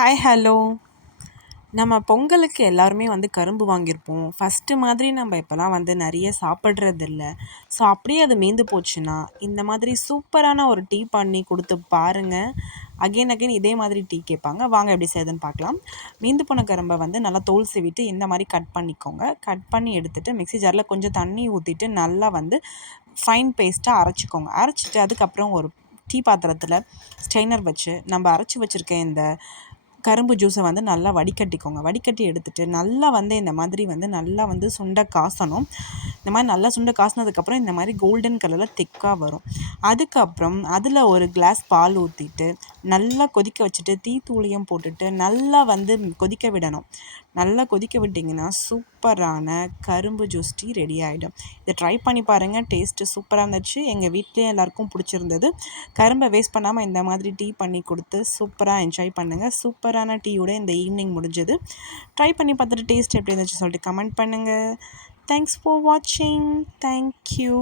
Hi hello நம்ம பொங்கலுக்கு எல்லாருமே வந்து கரும்பு வாங்கியிருப்போம். ஃபஸ்ட்டு மாதிரி நம்ம இப்போலாம் வந்து நிறைய சாப்பிட்றதில்ல. ஸோ அப்படியே அது மீந்து போச்சுன்னா இந்த மாதிரி சூப்பரான ஒரு டீ பண்ணி கொடுத்து பாருங்கள் அகெயின் அகெயின் இதே மாதிரி டீ கேட்பாங்க. வாங்க எப்படி செய்யுதுன்னு பார்க்கலாம். மீந்து போன கரும்பை வந்து நல்லா தோல் சீவிட்டு இந்த மாதிரி கட் பண்ணிக்கோங்க. கட் பண்ணி எடுத்துகிட்டு மிக்ஸி ஜாரில் கொஞ்சம் தண்ணி ஊற்றிட்டு நல்லா வந்து ஃபைன் பேஸ்ட்டாக அரைச்சிக்கோங்க. அரைச்சிட்டு அதுக்கப்புறம் ஒரு டீ பாத்திரத்தில் ஸ்டெய்னர் வச்சு நம்ம அரைச்சி வச்சுருக்க இந்த கரும்பு ஜூஸை வந்து நல்லா வடிகட்டிக்கோங்க. வடிகட்டி எடுத்துகிட்டு நல்லா வந்து இந்த மாதிரி வந்து நல்லா வந்து சுண்டை காசணும். இந்த மாதிரி நல்லா சுண்டை காசினதுக்கப்புறம் இந்த மாதிரி கோல்டன் கலரில் திக்காக வரும். அதுக்கப்புறம் அதில் ஒரு கிளாஸ் பால் ஊற்றிட்டு நல்லா கொதிக்க வச்சுட்டு டீ போட்டுட்டு நல்லா வந்து கொதிக்க விடணும். நல்லா கொதிக்க விட்டிங்கன்னா சூப்பரான கரும்பு ஜூஸ் டீ ரெடி ஆகிடும் இதை ட்ரை பண்ணி பாருங்கள் டேஸ்ட்டு சூப்பராக இருந்துச்சு. எங்கள் வீட்லேயே எல்லாருக்கும் பிடிச்சிருந்தது. கரும்பை வேஸ்ட் பண்ணாமல் இந்த மாதிரி டீ பண்ணி கொடுத்து சூப்பராக என்ஜாய் பண்ணுங்கள் சூப்பரான டீயோட இந்த ஈவினிங் முடிஞ்சது. ட்ரை பண்ணி பார்த்துட்டு டேஸ்ட் எப்படி இருந்துச்சு சொல்லிட்டு கமெண்ட் பண்ணுங்கள் தேங்க்ஸ் ஃபார் வாட்சிங் தேங்க்யூ